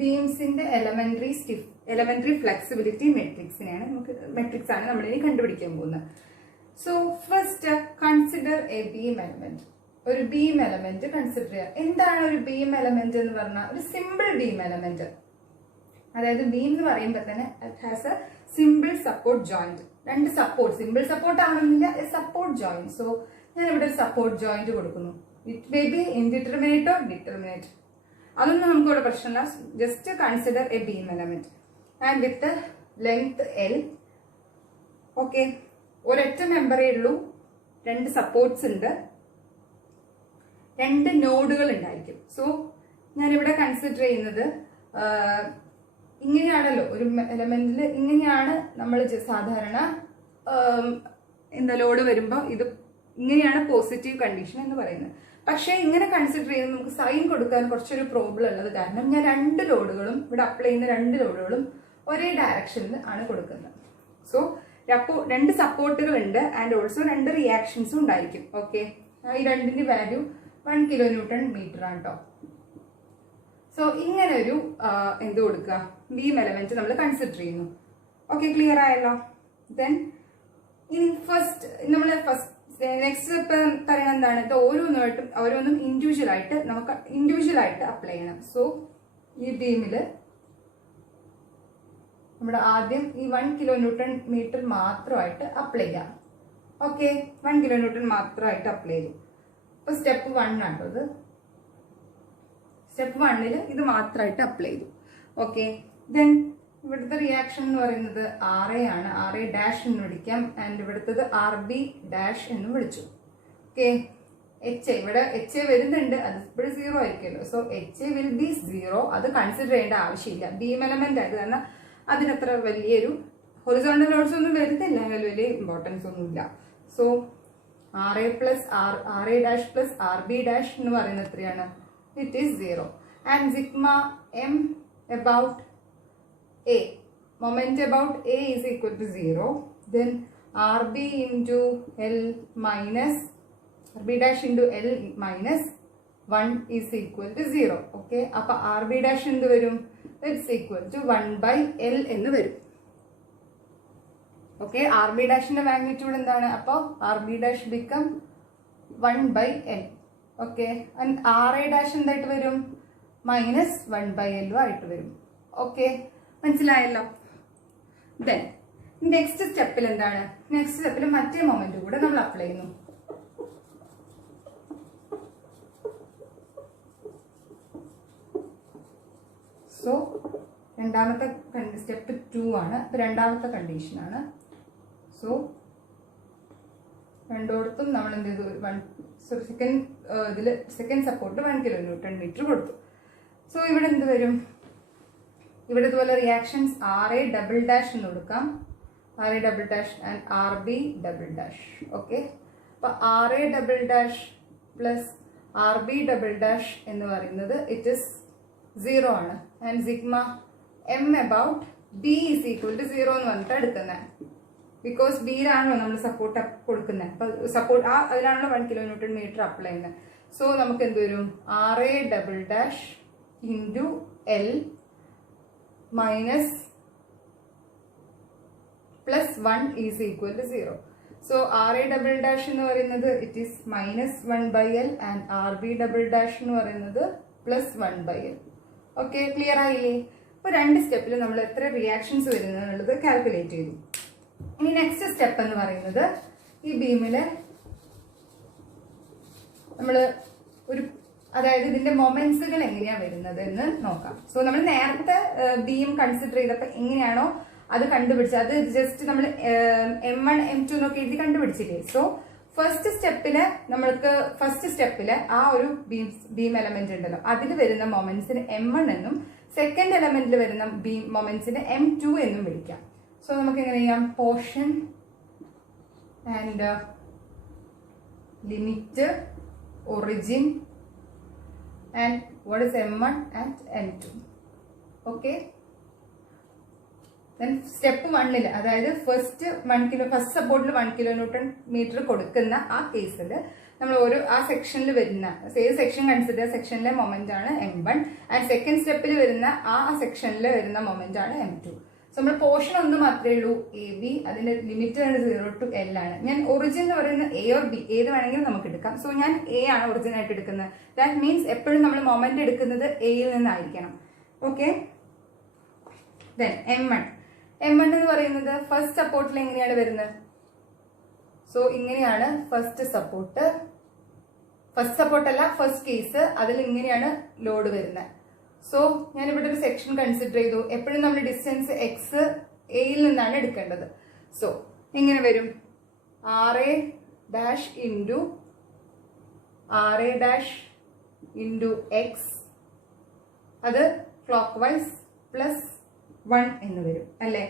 ബീംസിന്റെ elementary flexibility matrix ആണ് നമ്മൾ ഇനി കണ്ടുപിടിക്കാൻ പോകുന്നത്. So first consider a beam element. ഒരു ബീം എലമെന്റ് കൺസിഡർ ചെയ്യുക. എന്താണ് ഒരു ബീം എലമെന്റ് എന്ന് പറഞ്ഞാൽ? ഒരു സിമ്പിൾ ബീം എലമെന്റ്. അതായത് ബീം എന്ന് പറയുമ്പോൾ തന്നെ it has a simple support joint. രണ്ട് സപ്പോർട്ട്, സിമ്പിൾ സപ്പോർട്ട് ആണെന്നില്ല, സപ്പോർട്ട് ജോയിന്റ്. സോ ഞാൻ ഇവിടെ ഒരു സപ്പോർട്ട് ജോയിന്റ് കൊടുക്കുന്നു. It may be indeterminate or determinate, അതൊന്നും നമുക്ക് ഇവിടെ പ്രശ്നമില്ല. Just consider a beam element and with length L. Okay, ഒരൊറ്റ മെമ്പറേ ഉള്ളൂ, രണ്ട് സപ്പോർട്ട്സ് ഉണ്ട്, രണ്ട് നോഡുകൾ ഉണ്ടായിരിക്കും. സോ ഞാനിവിടെ കൺസിഡർ ചെയ്യുന്നത് ഇങ്ങനെയാണല്ലോ, ഒരു എലമെന്റിൽ ഇങ്ങനെയാണ് നമ്മൾ സാധാരണ ലോഡ് വരുമ്പോൾ ഇത് ഇങ്ങനെയാണ് പോസിറ്റീവ് കണ്ടീഷൻ എന്ന് പറയുന്നത്. പക്ഷേ ഇങ്ങനെ കൺസിഡർ ചെയ്യുന്നത് നമുക്ക് സൈൻ കൊടുക്കാൻ കുറച്ചൊരു പ്രോബ്ലം ഉള്ളത് കാരണം ഞാൻ രണ്ട് ലോഡുകളും ഇവിടെ അപ്ലൈ ചെയ്യുന്ന രണ്ട് ലോഡുകളും ഒരേ ഡയറക്ഷനിൽ ആണ് കൊടുക്കുന്നത്. സോ രണ്ട് സപ്പോർട്ടുകൾ ഉണ്ട് ആൻഡ് ഓൾസോ രണ്ട് റിയാക്ഷൻസും ഉണ്ടായിരിക്കും. ഓക്കെ, ഈ രണ്ടിന്റെ വാല്യൂ 1 kN/m ആണ് കേട്ടോ. സോ ഇങ്ങനെ ഒരു എന്ത് കൊടുക്കുക, ബീം എലമെന്റ് നമ്മൾ കൺസിഡർ ചെയ്യുന്നു. ഓക്കെ, ക്ലിയർ ആയല്ലോ? ദെൻ ഇനി നെക്സ്റ്റ് സ്റ്റെപ്പ് പറയുന്നത് എന്താണ്? ഇത് ഓരോന്നും ഇൻഡിവിജ്വൽ ആയിട്ട് അപ്ലൈ ചെയ്യണം. സോ ഈ ബീമില് നമ്മുടെ ആദ്യം ഈ 1 kN മാത്രമായിട്ട് അപ്ലൈ ചെയ്യാം. ഓക്കെ, 1 kN മാത്രമായിട്ട് അപ്ലൈ ചെയ്തു. ഇപ്പൊ സ്റ്റെപ്പ് 1 ആട്ടോ ഇത്. സ്റ്റെപ്പ് 1 ഇത് മാത്രമായിട്ട് അപ്ലൈ ചെയ്തു. ഓക്കെ, ദെൻ ഇവിടുത്തെ റിയാക്ഷൻ എന്ന് പറയുന്നത് RA ആണ്. RA ഡാഷ് എന്ന് വിളിക്കാം ആൻഡ് ഇവിടുത്തത് RB ഡാഷ് എന്ന് വിളിച്ചു. ഓക്കെ, ഇവിടെ HA വരുന്നുണ്ട്, അത് ഇപ്പോഴും 0 ആയിരിക്കുമല്ലോ. So HA will be 0. അത് കൺസിഡർ ചെയ്യേണ്ട ആവശ്യമില്ല, ബീം എലമെന്റ് ആയത് കാരണം അതിനത്ര വലിയൊരു ഹൊറിസോണ്ടൽ ലോഡ്സ് ഒന്നും വരുന്നില്ല, വലിയ ഇമ്പോർട്ടൻസ് ഒന്നുമില്ല. So RA dash plus RB dash എന്ന് പറയുന്നത് എത്രയാണ്? It is 0. And sigma M about A, moment about A is equal to 0. Then RB into L minus RB dash into L minus 1 is equal to 0. Okay, appa RB dash endu varum? It's equal to 1 by L ennu varum. Okay, RB dash ന്റെ magnitude എന്താണ്? അപ്പോൾ RB dash become 1 by L. Okay, and RA dash എന്തായിട്ട് വരും? Minus 1 by L ആയിട്ട് വരും. Okay, മനസ്സിലായല്ലോ? Then next സ്റ്റെപ്പിൽ എന്താണ്? നെക്സ്റ്റ് സ്റ്റെപ്പിൽ മറ്റേ മൊമെന്റ് കൂടെ നമ്മൾ അപ്ലൈ ചെയ്യുന്നു. സോ രണ്ടാമത്തെ സ്റ്റെപ്പ് 2 ആണ്. ഇപ്പൊ രണ്ടാമത്തെ കണ്ടീഷൻ ആണ്. സോ രണ്ടോടത്തും നമ്മൾ എന്ത് ചെയ്തു? സെക്കൻഡ് സപ്പോർട്ട് 1 kN കൊടുത്തു. സോ ഇവിടെ എന്ത് വരും? ഇവിടെ ഇതുപോലെ റിയാക്ഷൻസ് RA ഡബിൾ ഡാഷ് എന്ന് കൊടുക്കാം, RA double dash and RB double dash. Okay, അപ്പൊ RA double dash plus RB double dash എന്ന് പറയുന്നത് ഇറ്റ് ഇസ് 0 ആണ്. And sigma M about B is equal to 0 എന്ന് പറഞ്ഞിട്ട് എടുക്കുന്നത്. ബിക്കോസ് ബിയിലാണല്ലോ നമ്മൾ സപ്പോർട്ട് കൊടുക്കുന്നത്. അപ്പൊ സപ്പോർട്ട് അതിലാണല്ലോ 1 kN അപ്ലൈ ചെയ്യുന്നത്. സോ നമുക്ക് എന്ത് വരും? RA double dash into L minus plus 1 is equal to 0. So RA double dash എന്ന് പറയുന്നത് it is minus 1 by L and RB double dash എന്ന് പറയുന്നത് plus 1 by L. Okay, clear ആയില്ലേ? അപ്പൊ രണ്ട് സ്റ്റെപ്പിൽ നമ്മൾ എത്ര റിയാക്ഷൻസ് വരുന്നത് എന്നുള്ളത് കാൽക്കുലേറ്റ് ചെയ്തു. ഇനി നെക്സ്റ്റ് സ്റ്റെപ്പ് എന്ന് പറയുന്നത് ഈ ബീമില് നമ്മൾ അതായത് ഇതിന്റെ മൊമെന്റ്സുകൾ എങ്ങനെയാ വരുന്നത് എന്ന് നോക്കാം. സോ നമ്മൾ നേരത്തെ ബീം കൺസിഡർ ചെയ്തപ്പോൾ എങ്ങനെയാണോ അത് കണ്ടുപിടിച്ചത്, അത് ജസ്റ്റ് നമ്മൾ M1 M2 എന്നൊക്കെ എഴുതി കണ്ടുപിടിച്ചില്ലേ. സോ ഫസ്റ്റ് സ്റ്റെപ്പില് ആ ഒരു ബീം എലമെന്റ് ഉണ്ടല്ലോ, അതിൽ വരുന്ന മൊമെന്റ്സിന് M1 എന്നും സെക്കൻഡ് എലമെന്റിൽ വരുന്ന ബീം മൊമെന്റ്സിന് M2 എന്നും വിളിക്കാം. സോ നമുക്ക് എങ്ങനെ ചെയ്യാം? Portion and limit, origin and what is M1 and M2. Okay, then step 1 അതായത് ഫസ്റ്റ് സപ്പോർട്ടിൽ 1 kN കൊടുക്കുന്ന ആ കേസിൽ നമ്മൾ ഒരു ആ സെക്ഷനിൽ വരുന്ന ഏത് സെക്ഷൻ കൺസിഡർ സെക്ഷനിലെ മൊമെന്റ് ആണ് M1 ആൻഡ് സെക്കൻഡ് സ്റ്റെപ്പിൽ വരുന്ന ആ സെക്ഷനിൽ വരുന്ന മൊമെന്റ് ആണ് M2. സോ നമ്മൾ പോർഷൻ ഒന്ന് മാത്രമേ ഉള്ളൂ AB, അതിന്റെ ലിമിറ്റ് ആണ് 0 to L ആണ്. ഞാൻ ഒറിജിൻ എന്ന് പറയുന്നത് A or B ഏത് വേണമെങ്കിലും നമുക്ക് എടുക്കാം. സോ ഞാൻ A ആണ് ഒറിജിൻ ആയിട്ട് എടുക്കുന്നത്. ദാറ്റ് മീൻസ് എപ്പോഴും നമ്മൾ മൊമെന്റ് എടുക്കുന്നത് എയിൽ നിന്നായിരിക്കണം. ഓക്കെ, ദെൻ M1 എന്ന് പറയുന്നത് ഫസ്റ്റ് സപ്പോർട്ടിൽ എങ്ങനെയാണ് വരുന്നത്? സോ ഇങ്ങനെയാണ് ഫസ്റ്റ് സപ്പോർട്ട് അല്ല, ഫസ്റ്റ് കേസ്, അതിൽ ഇങ്ങനെയാണ് ലോഡ് വരുന്നത്. സോ ഞാൻ ഇവിടെ ഒരു സെക്ഷൻ കൺസിഡർ ചെയ്തു. എപ്പോഴും നമ്മൾ ഡിസ്റ്റൻസ് എക്സ് എയിൽ നിന്നാണ് എടുക്കേണ്ടത്. സോ എങ്ങനെ വരും? RA' ഇൻറ്റു എക്സ്, അത് ക്ലോക്ക് വൈസ് +1 എന്ന് വരും അല്ലേ.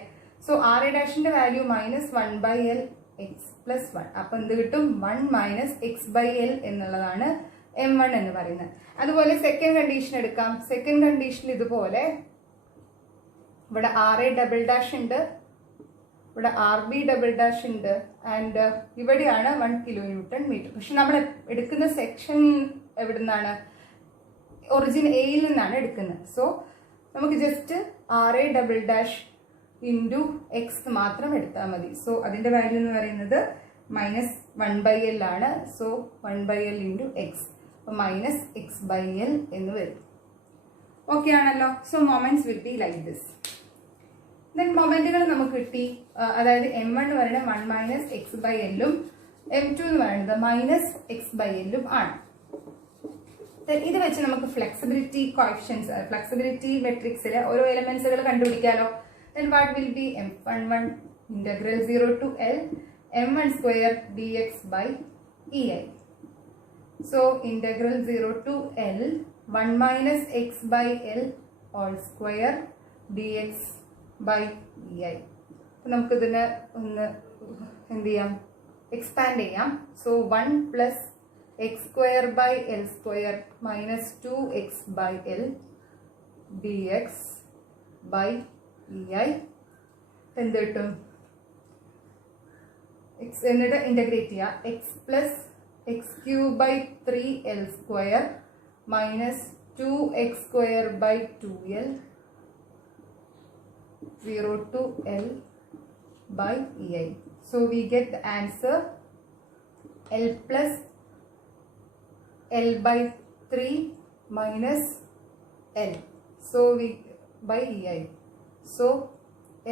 So RA' value -1/L x+1. അപ്പൊ എന്ത് കിട്ടും? 1 - x/L എന്നുള്ളതാണ് M1 എന്ന് പറയുന്നത്. അതുപോലെ സെക്കൻഡ് കണ്ടീഷൻ എടുക്കാം. സെക്കൻഡ് കണ്ടീഷൻ ഇതുപോലെ ഇവിടെ RA" ഉണ്ട്, ഇവിടെ RB" ഉണ്ട്, ആൻഡ് ഇവിടെയാണ് 1 kN/m. പക്ഷെ നമ്മൾ എടുക്കുന്ന സെക്ഷൻ എവിടുന്നാണ്? ഒറിജിൻ എയിൽ നിന്നാണ് എടുക്കുന്നത്. സോ നമുക്ക് ജസ്റ്റ് RA" ഇൻറ്റു എക്സ് മാത്രം എടുത്താൽ മതി. സോ അതിന്റെ വാല്യൂ എന്ന് പറയുന്നത് -1/L ആണ്. So 1/L into X, -x/L എന്ന് വരും. ഓക്കെ ആണല്ലോ. So moments will be like this. Then മൊമെന്റുകൾ നമുക്ക് കിട്ടി. അതായത് M1 എന്ന് പറയുന്നത് 1 - x/L ഉം M2 എന്ന് പറയുന്നത് -x/L ഉം ആണ്. ഇത് വെച്ച് നമുക്ക് ഫ്ലെക്സിബിലിറ്റി കോഎഫിഷ്യൻസ്, ഫ്ലെക്സിബിലിറ്റി മെട്രിക്സിലെ ഓരോ എലമെന്റ്സുകൾ കണ്ടുപിടിക്കാലോ. Then what will be M11 integral 0 to L M1 square dx by EI. So integral 0 to L 1 - x/L all square dx by EI. നമുക്ക് ഇതിനെ ഒന്ന് എന്ത് ചെയ്യാം? എക്സ്പാൻഡ് ചെയ്യാം. So 1 + x² - 2x/L dx by EI എന്ത് കിട്ടും? എന്നിട്ട് ഇന്റഗ്രേറ്റ് ചെയ്യാം. x + x³/3L² - 2x² 2L 0 to L by EI. So we get the answer L + L/3 - L. So we by EI. So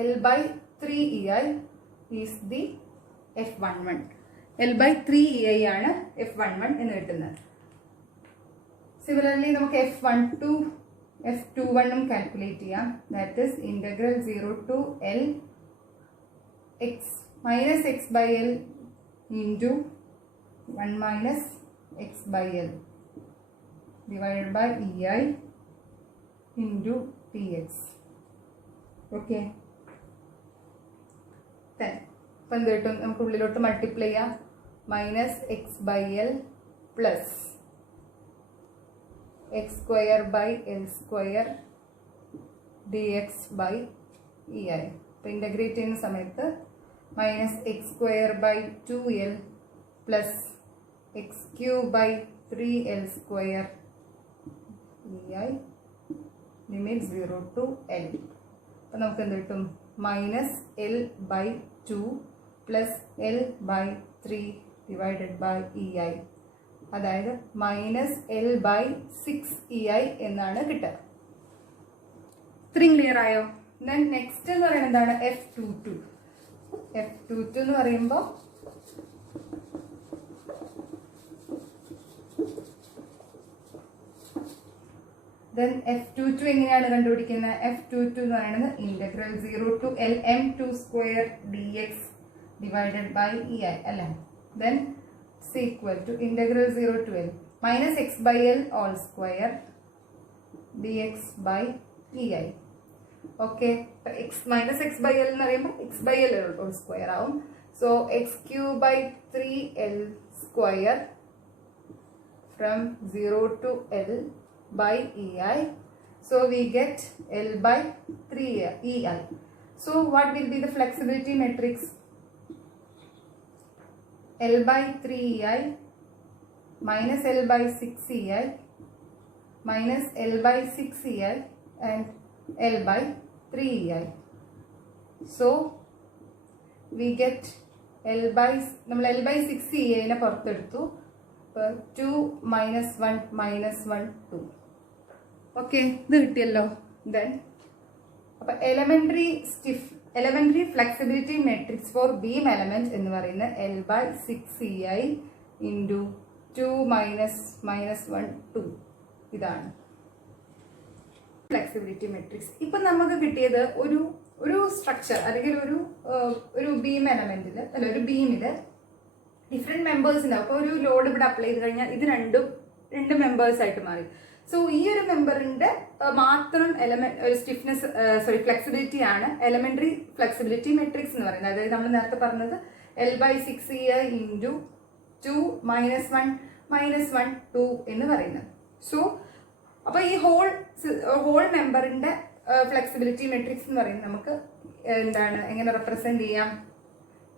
L/3EI is the F11. L/3EI ആണ് F11 എന്ന് കിട്ടുന്നത്. Similarly നമുക്ക് F21 calculate ചെയ്യാം. That is integral 0 to L x - x/L into 1 - x/L divided by EI into TX. Okay, അപ്പം എന്ത് കിട്ടും? നമുക്ക് ഉള്ളിലോട്ട് മൾട്ടിപ്ലൈ ചെയ്യാം. -x/L plus x² dx by EI. അപ്പം ഇൻ്റഗ്രേറ്റ് ചെയ്യുന്ന സമയത്ത് -x² 2L plus x³ 3L² limit 0 to L. അപ്പം നമുക്ക് എന്ത് കിട്ടും? -L/2 plus L/3 divided by EI, അതായത് -L/6 EI എന്നാണ് കിട്ടുക. ഇത്രയും ക്ലിയർ ആയോ? ദെൻ നെക്സ്റ്റ് എന്ന് പറയുന്നത് എന്താണ്? F22 എന്ന് പറയുമ്പോൾ then F22 എങ്ങനെയാണ് കണ്ടുപിടിക്കുന്നത്? F22 എന്ന് പറയുന്നത് integral 0 to L M2² dx divided by EI അല്ലേ. then is equal to integral 0 to L -x/L all square dx by EI. Okay, -x/L എന്ന് പറയുമ്പോൾ x/L all square ആവും. So x³ 3L² from 0 to L by EI. So we get L/3 EI. So what will be the flexibility matrix? L/3 EI minus L by 6 EI minus L by 6 EI and L by 3 EI. So we get L by, നമ്മൾ L by 6 EI നെ പുറത്തെടുത്തു. 2 minus 1 minus 1 2. Okay, ഇത് കിട്ടിയല്ലോ. Then അപ്പോൾ elementary flexibility matrix for beam element എന്ന് പറയുന്നത് L by 6 EI into 2 minus 1 2. ഇതാണ് flexibility matrix. ഇപ്പം നമുക്ക് കിട്ടിയത് ഒരു സ്ട്രക്ചർ അല്ലെങ്കിൽ ഒരു ബീം എലമെന്റിൽ അല്ല ഒരു ബീമിൽ ഡിഫറെന്റ് മെമ്പേഴ്സ് ഉണ്ടാവും. അപ്പോൾ ഒരു ലോഡ് ഇവിടെ അപ്ലൈ ചെയ്ത് കഴിഞ്ഞാൽ ഇത് രണ്ട് മെമ്പേഴ്സ് ആയിട്ട് മാറി. സോ ഈ ഒരു മെമ്പറിന്റെ മാത്രം ഒരു ഫ്ലെക്സിബിലിറ്റി ആണ് എലമെന്ററി ഫ്ലെക്സിബിലിറ്റി മെട്രിക്സ് എന്ന് പറയുന്നത്. അതായത് നമ്മൾ നേരത്തെ പറഞ്ഞത് L by 6 EI into 2 minus 1 minus 1 2 എന്ന് പറയുന്നത്. സോ അപ്പോൾ ഈ ഹോൾ മെമ്പറിന്റെ ഫ്ലെക്സിബിലിറ്റി മെട്രിക്സ് എന്ന് പറയുന്നത് നമുക്ക് എന്താണ്, എങ്ങനെ റെപ്രസെന്റ് ചെയ്യാം?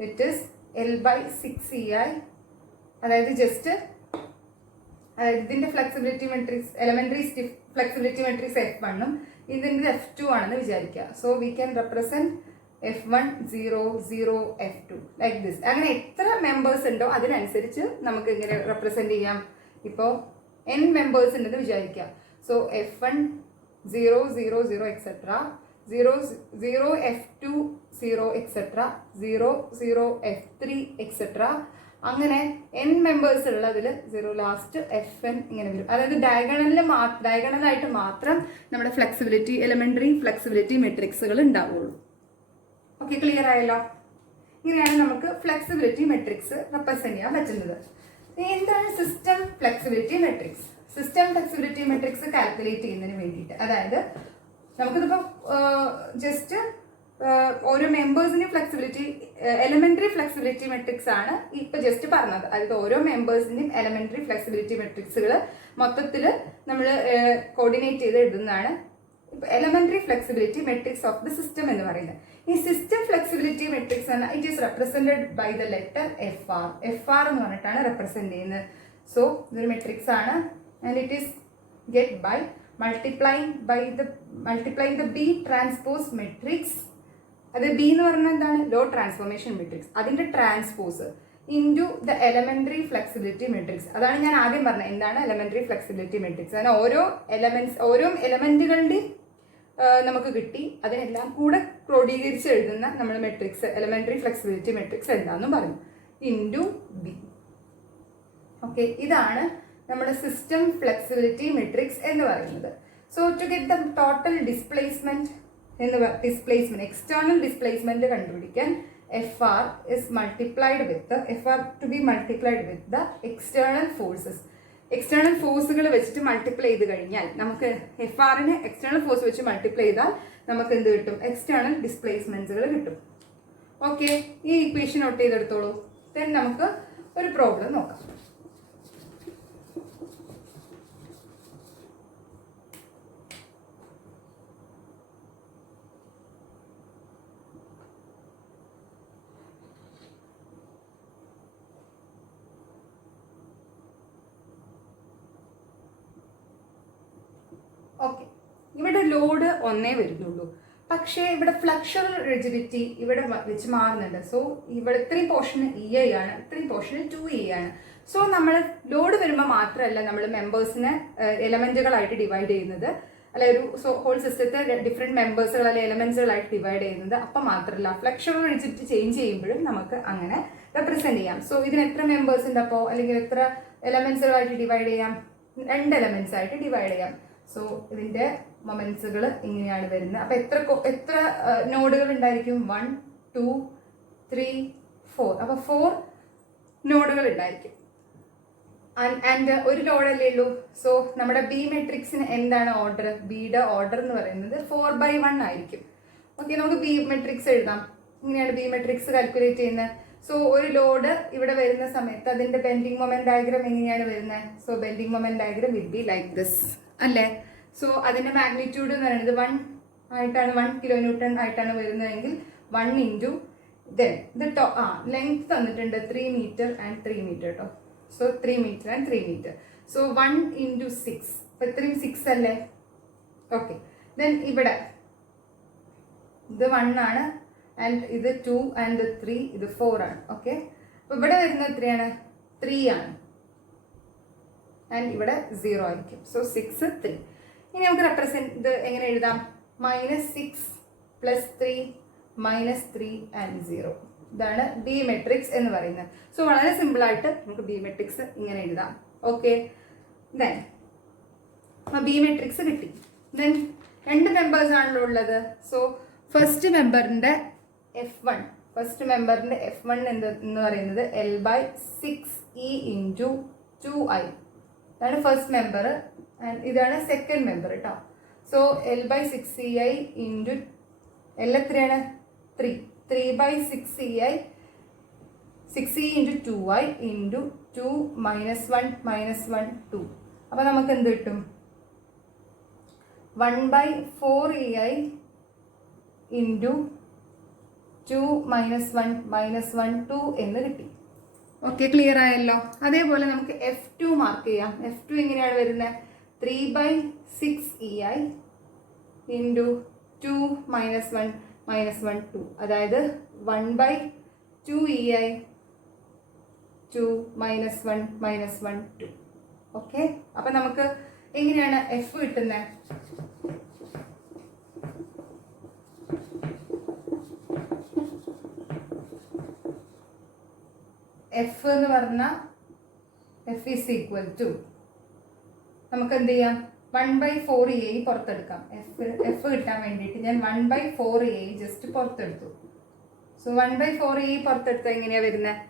It is L by 6 EI, അതായത് ഇതിന്റെ flexibility matrix elementary flexibility matrix F1 ഉം ഇതിന്റെ F2 ആണെന്ന് വിചാരിക്കുക. So we can represent F1 0 0 F2 like this. അങ്ങനെ എത്ര മെമ്പേഴ്സ് ഉണ്ടോ അതിനനുസരിച്ച് നമുക്ക് ഇങ്ങനെ റെപ്രസെന്റ് ചെയ്യാം. ഇപ്പോൾ n മെമ്പേഴ്സ് ഉണ്ടെന്ന് വിചാരിക്കുക. So F1 0 0 0 etcetera 0 0 F2 0 etcetera 0 0 F3 etcetera അങ്ങനെ n മെമ്പേഴ്സ് ഉള്ളതിൽ 0 ലാസ്റ്റ് Fn ഇങ്ങനെ വരും. അതായത് ഡയഗണലായിട്ട് മാത്രം നമ്മുടെ എലമെന്ററി ഫ്ലെക്സിബിലിറ്റി മെട്രിക്സുകൾ ഉണ്ടാവുള്ളൂ. ഓക്കെ, ക്ലിയർ ആയല്ലോ? ഇങ്ങനെയാണ് നമുക്ക് ഫ്ലെക്സിബിലിറ്റി മെട്രിക്സ് റെപ്രസെന്റ് ചെയ്യാൻ പറ്റുന്നത്. എന്താണ് system flexibility matrix? System flexibility matrix calculate ചെയ്യുന്നതിന് വേണ്ടിയിട്ട്, അതായത് നമുക്കിതിപ്പോൾ ജസ്റ്റ് ഓരോ മെമ്പേഴ്സിന്റെ എലമെന്ററി ഫ്ലെക്സിബിലിറ്റി മെട്രിക്സ് ആണ് ഇപ്പൊ ജസ്റ്റ് പറഞ്ഞത്. അതായത് ഓരോ മെമ്പേഴ്സിന്റെയും എലമെന്ററി ഫ്ലെക്സിബിലിറ്റി മെട്രിക്സുകൾ മൊത്തത്തിൽ നമ്മൾ കോർഡിനേറ്റ് ചെയ്ത് എഴുതുന്നതാണ് elementary flexibility matrix of the system എന്ന് പറയുന്നത്. ഈ സിസ്റ്റം ഫ്ലെക്സിബിലിറ്റി മെട്രിക്സ് ആണ് it is represented by the letter FR എന്ന് പറഞ്ഞിട്ടാണ് റെപ്രസെന്റ് ചെയ്യുന്നത്. സോ ഇതൊരു മെട്രിക്സ് ആണ് and it is get by multiplying the B transpose matrix. അത് B എന്ന് പറഞ്ഞാൽ എന്താണ്? Load transformation matrix. അതിന്റെ transpose into the elementary flexibility matrix. അതാണ് ഞാൻ ആദ്യം പറഞ്ഞത് എന്താണ് എലമെന്ററി ഫ്ലെക്സിബിലിറ്റി മെട്രിക്സ്. അങ്ങനെ ഓരോ എലമെന്റുകളുടെയും നമുക്ക് കിട്ടി. അതിനെല്ലാം കൂടെ ക്രോഡീകരിച്ച് എഴുതുന്ന നമ്മൾ മെട്രിക്സ് എലമെന്ററി ഫ്ലെക്സിബിലിറ്റി മെട്രിക്സ് എന്താണെന്നും പറയും. Into B. ഓക്കെ, ഇതാണ് നമ്മുടെ സിസ്റ്റം ഫ്ലെക്സിബിലിറ്റി മെട്രിക്സ് എന്ന് പറയുന്നത്. So to get the total displacement external displacement കണ്ടുപിടിക്കാൻ FR to be multiplied with the external forces. External ഫോഴ്സുകൾ വെച്ചിട്ട് മൾട്ടിപ്ലൈ ചെയ്ത് കഴിഞ്ഞാൽ നമുക്ക് FRനെ എക്സ്റ്റേണൽ ഫോഴ്സ് വെച്ച് മൾട്ടിപ്ലൈ ചെയ്താൽ നമുക്ക് എന്ത് കിട്ടും? എക്സ്റ്റേണൽ ഡിസ്പ്ലേസ്മെന്റ്സുകൾ കിട്ടും. ഓക്കെ, ഈ ഇക്വേഷൻ നോട്ട് ചെയ്തെടുത്തോളൂ. ദെൻ നമുക്ക് ഒരു പ്രോബ്ലം നോക്കാം. ഓക്കെ, ഇവിടെ ലോഡ് ഒന്നേ വരുന്നുള്ളൂ, പക്ഷേ ഇവിടെ ഫ്ലക്ചറൽ റിജിഡിറ്റി ഇവിടെ വെച്ച് മാറുന്നുണ്ട്. സോ ഇവിടെ ഇത്രയും പോർഷന് EI ആണ്, ഇത്രയും പോർഷന് 2E ആണ്. സോ നമ്മൾ ലോഡ് വരുമ്പോൾ മാത്രമല്ല നമ്മൾ മെമ്പേഴ്സിനെ എലമെന്റുകളായിട്ട് ഡിവൈഡ് ചെയ്യുന്നത്, അല്ലെ ഒരു ഹോൾ സിസ്റ്റത്തെ ഡിഫറെന്റ് മെമ്പേഴ്സുകൾ അല്ലെ എലമെന്റ്സുകളായിട്ട് ഡിവൈഡ് ചെയ്യുന്നത്. അപ്പം മാത്രമല്ല ഫ്ലക്ചറൽ റിജിഡിറ്റി ചേഞ്ച് ചെയ്യുമ്പോഴും നമുക്ക് അങ്ങനെ റെപ്രസെന്റ് ചെയ്യാം. സോ ഇതിന് എത്ര മെമ്പേഴ്സ് ഉണ്ട് അപ്പോൾ, അല്ലെങ്കിൽ എത്ര എലമെന്റ്സുകളായിട്ട് ഡിവൈഡ് ചെയ്യാം? 2 എലമെന്റ്സ് ആയിട്ട് ഡിവൈഡ് ചെയ്യാം. സോ ഇതിന്റെ മൊമെന്റ്സുകൾ ഇങ്ങനെയാണ് വരുന്നത്. അപ്പൊ എത്ര നോഡുകൾ ഉണ്ടായിരിക്കും? 1 2 3 4. അപ്പൊ 4 നോഡുകൾ ഉണ്ടായിരിക്കും. ആൻഡ് ഒരു ലോഡല്ലേ ഉള്ളൂ. സോ നമ്മുടെ ബി മെട്രിക്സിന് എന്താണ് ഓർഡർ? ബിയുടെ ഓർഡർ എന്ന് പറയുന്നത് 4/1 ആയിരിക്കും. ഓക്കെ, നമുക്ക് ബി മെട്രിക്സ് എഴുതാം. ഇങ്ങനെയാണ് ബി മെട്രിക്സ് കാൽക്കുലേറ്റ് ചെയ്യുന്നത്. സോ ഒരു ലോഡ് ഇവിടെ വരുന്ന സമയത്ത് അതിന്റെ ബെൻഡിങ് മൊമെന്റ് ഡയഗ്രാം എങ്ങനെയാണ് വരുന്നത്? So bending moment diagram will be like this അല്ലേ? സോ അതിന്റെ മാഗ്നിറ്റ്യൂഡ് എന്ന് പറയുന്നത് 1 ആയിട്ടാണ്, 1 kN ആയിട്ടാണ് വരുന്നതെങ്കിൽ 1 ഇൻറ്റു ലെങ്ത് തന്നിട്ടുണ്ട് 3 മീറ്റർ ആൻഡ് 3 മീറ്റർ കേട്ടോ. So 3 meter and 3 meter. So 1 into 6. അപ്പോൾ ഇത്രയും 6 അല്ലേ? ഓക്കെ. ദെൻ ഇവിടെ ഇത് 1 ആണ്, ആൻഡ് ഇത് 2 ആൻഡ് 3, ഇത് 4 ആണ്. ഓക്കെ. അപ്പോൾ ഇവിടെ വരുന്നത് എത്രയാണ്? 3 ആണ്, ആൻഡ് ഇവിടെ 0 ആയിരിക്കും. സോ 6 3. ഇനി നമുക്ക് റെപ്രസെന്റ് ഇത് എങ്ങനെ എഴുതാം? -6 + 3 -3 ആൻഡ് 0. ഇതാണ് ബി മെട്രിക്സ് എന്ന് പറയുന്നത്. സോ വളരെ സിമ്പിൾ ആയിട്ട് നമുക്ക് ബി മെട്രിക്സ് ഇങ്ങനെ എഴുതാം. ഓക്കെ. ദെൻ ബി മെട്രിക്സ് കിട്ടി. ദെൻ 2 മെമ്പേഴ്സ് ആണല്ലോ ഉള്ളത്. സോ ഫസ്റ്റ് മെമ്പറിന്റെ F1 എന്ന് പറയുന്നത് L/6E × 2I. ഇതാണ് ഫസ്റ്റ് മെമ്പർ, ആൻഡ് ഇതാണ് സെക്കൻഡ് മെമ്പർ കേട്ടോ. സോ L/6EI × L എത്രയാണ്? 3. 3/6EI 6E × 2I × 2 - 1 - 1 2. അപ്പോൾ നമുക്ക് എന്ത് കിട്ടും? 1/4EI × 2 - 1 - 1 2 എന്ന് കിട്ടി. ഓക്കെ, ക്ലിയർ ആയല്ലോ. അതേപോലെ നമുക്ക് F2 മാർക്ക് ചെയ്യാം. F2 എങ്ങനെയാണ് വരുന്നത്? 3/6EI × 2 - 1 - 1 2. അതായത് 1/2EI 2 - 1 - 1 2. ഓക്കെ. അപ്പൊ നമുക്ക് എങ്ങനെയാണ് എഫ് കിട്ടുന്നത്? എഫ് എന്ന് പറഞ്ഞാൽ എഫ് ഈസ് ഈക്വൽ ടു, നമുക്ക് എന്ത് ചെയ്യാം? 1/4EI പുറത്തെടുക്കാം. എഫ് കിട്ടാൻ വേണ്ടിയിട്ട് ഞാൻ 1/4EI ജസ്റ്റ് പുറത്തെടുത്തു. സോ 1/4EI പുറത്തെടുത്താൽ എങ്ങനെയാണ് വരുന്നത്?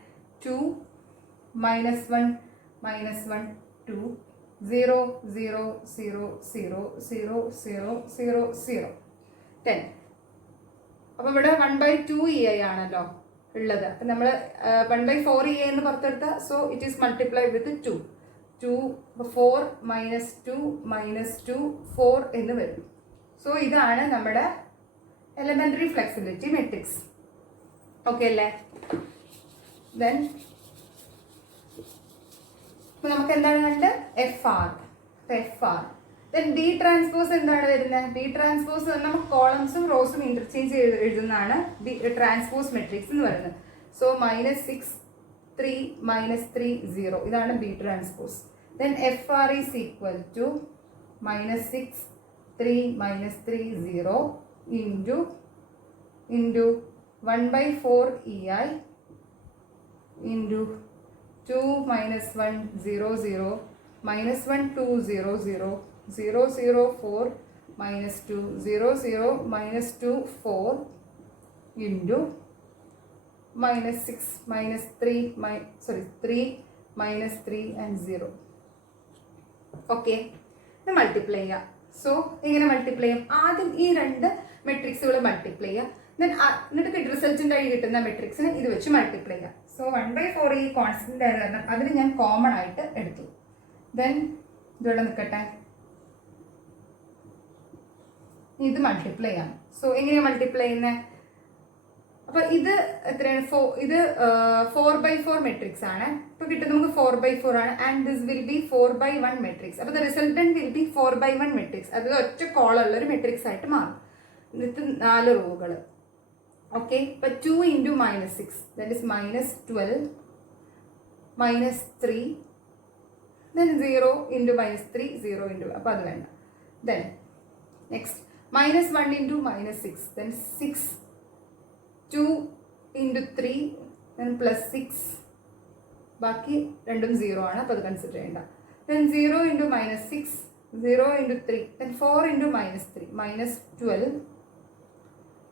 2 - 1 - 1 2 0 0 0 0 0 0 0 0 10. അപ്പോൾ ഇവിടെ 1/2EI ആണല്ലോ ഉള്ളത്. അപ്പം നമ്മൾ 1/4EI എന്ന് പുറത്തെടുത്താൽ, so it is multiply with 2. 4 - 2 - 2 4 എന്ന് വരും. സോ ഇതാണ് നമ്മുടെ എലമെന്ററി ഫ്ലെക്സിബിലിറ്റി മെട്രിക്സ്. ഓക്കെ അല്ലേ? ദെൻ ഇപ്പൊ നമുക്ക് എന്താണ് കണ്ടത്? FR. ദെൻ B ട്രാൻസ്പോസ് എന്താണ് വരുന്നത്? B ട്രാൻസ്പോസ് നമുക്ക് കോളംസും റോസും ഇന്റർചേഞ്ച് എഴുതുന്നതാണ് B ട്രാൻസ്പോസ് മെട്രിക്സ് എന്ന് പറയുന്നത്. സോ -6 3 -3 0. ഇതാണ് B transpose. Then FR is equal to -6 3 -3 0 into 1/4EI into 2 - 1 0 0 -1 2 0 0 0 0 4 -2 0 0 -2 4 into -6 -3 3 -3 and 0. Okay, ഇത് മൾട്ടിപ്ലൈ ചെയ്യുക. സോ എങ്ങനെ മൾട്ടിപ്ലൈ ചെയ്യാം? ആദ്യം ഈ 2 മെട്രിക്സുകൾ മൾട്ടിപ്ലൈ ചെയ്യുക. എന്നിട്ട് റിസൾട്ടിൻ്റെ ആയി കിട്ടുന്ന മെട്രിക്സിന് ഇത് വെച്ച് മൾട്ടിപ്ലൈ ചെയ്യുക. സോ 1/4 കോൺസ്റ്റന്റ് ആയത് കാരണം അതിന് ഞാൻ കോമൺ ആയിട്ട് എടുത്തു. ദെൻ ഇതിവിടെ നിൽക്കട്ടെ, ഇത് മൾട്ടിപ്ലൈ ചെയ്യാം. സോ എങ്ങനെയാണ് മൾട്ടിപ്ലൈ ചെയ്യുന്നത്? അപ്പൊ ഇത് എത്രയാണ്? ഇത് 4/4 മെട്രിക്സ് ആണ്. ഇപ്പൊ കിട്ടുന്നത് നമുക്ക് 4/4 ആണ്. And this will be 4/1 matrix. അപ്പൊ the resultant will be 4/1 matrix. അത് ഒറ്റ കോളുള്ള ഒരു മെട്രിക്സ് ആയിട്ട് മാറും. ഇത് 4 റോകൾ. ഓക്കെ, ഇപ്പൊ 2 × -6 ദാറ്റ് ഇസ് -12 -3 then 0 × -3 0 × അപ്പൊ അത് വേണ്ട. ദെൻ നെക്സ്റ്റ് -1 × -6 then 6 2 × 3 then +6 ബാക്കി രണ്ടും 0 ആണ്. അപ്പോൾ അത് കൺസിഡർ ചെയ്യേണ്ട. then 0 × -6 0 × 3 then 4 × -3 -12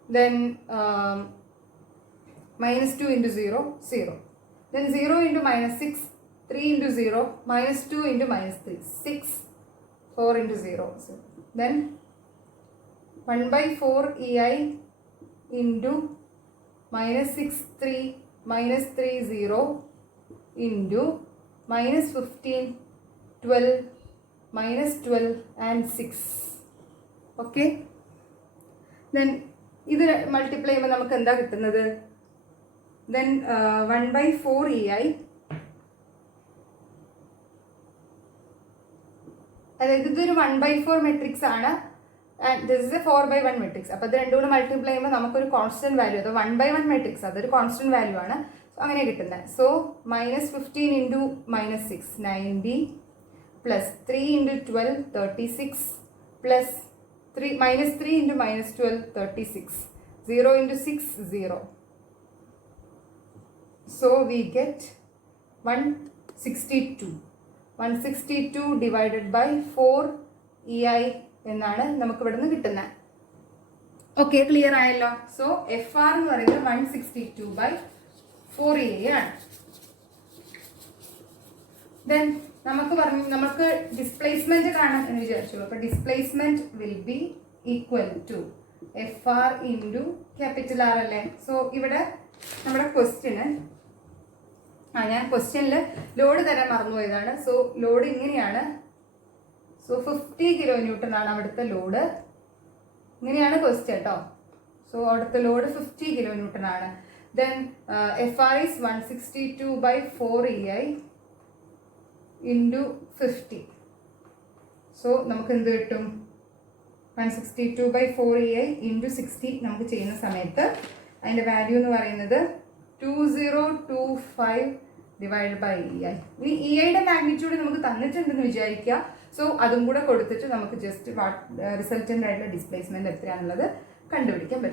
then -2 × 0 0 then 0 × -6 3 × 0 -2 × -3 6 4 × 0 then 1/4EI into -6 3 -3 0 into -15 12 -12 and 6. Okay, then ഇത് മൾട്ടിപ്ലൈ ചെയ്യുമ്പോൾ നമുക്ക് എന്താ കിട്ടുന്നത്? ദെൻ 1/4EI അതായത് ഇതൊരു 1/4 മെട്രിക്സ് ആണ്, and this is A 4/1 matrix. അപ്പോൾ ഇത് രണ്ടും കൂടെ മൾട്ടിപ്ലൈ ചെയ്യുമ്പോൾ നമുക്കൊരു കോൺസ്റ്റന്റ് വാല്യൂ, അത് 1/1 മെട്രിക്സ്, അതൊരു കോൺസ്റ്റന്റ് വാല്യൂ ആണ്. അങ്ങനെ കിട്ടുന്നത്. So -15 into -6 90 plus 3 into 12 36 plus -3 into -12 36 0 into 6 0. So we get 162 divided by 4 EI എന്നാണ് നമുക്ക് ഇവിടെ നിന്ന് കിട്ടുന്നത്. ഓക്കെ, ക്ലിയർ ആയല്ലോ. സോ FR എന്ന് പറയുന്നത് 162/4EI ആണ്. ദെൻ നമുക്ക് ഡിസ്പ്ലേസ്മെന്റ് കാണാം എന്ന് വിചാരിച്ചു. അപ്പൊ displacement will be equal to FR into capital R അല്ലേ. സോ ഇവിടെ നമ്മുടെ ക്വസ്റ്റ്യന് ഞാൻ ക്വസ്റ്റ്യനിൽ ലോഡ് തരാൻ മറന്നുപോയതാണ്. സോ ലോഡ് ഇങ്ങനെയാണ്. സോ 50 കിലോ ന്യൂട്ടൺ ആണ് അവിടുത്തെ ലോഡ്. ഇങ്ങനെയാണ് ക്വസ്റ്റ്യൻ കേട്ടോ. സോ അവിടുത്തെ ലോഡ് 50 കിലോ ന്യൂട്ടൺ ആണ്. Then FR is 162/4EI into 50. So നമുക്ക് എന്ത് കിട്ടും? 162/4EI ഇൻറ്റു 60 നമുക്ക് ചെയ്യുന്ന സമയത്ത് അതിൻ്റെ വാല്യൂ എന്ന് പറയുന്നത് 2025 ഡിവൈഡ് ബൈ EI. ഈ EIയുടെ മാഗ്നിറ്റ്യൂഡ് നമുക്ക് തന്നിട്ടുണ്ടെന്ന് വിചാരിക്കുക. സോ അതും കൂടെ കൊടുത്തിട്ട് നമുക്ക് ജസ്റ്റ് റിസൾട്ടൻ്റ് ആയിട്ടുള്ള ഡിസ്പ്ലേസ്മെന്റ് എത്രയാണുള്ളത് കണ്ടുപിടിക്കാൻ പറ്റും.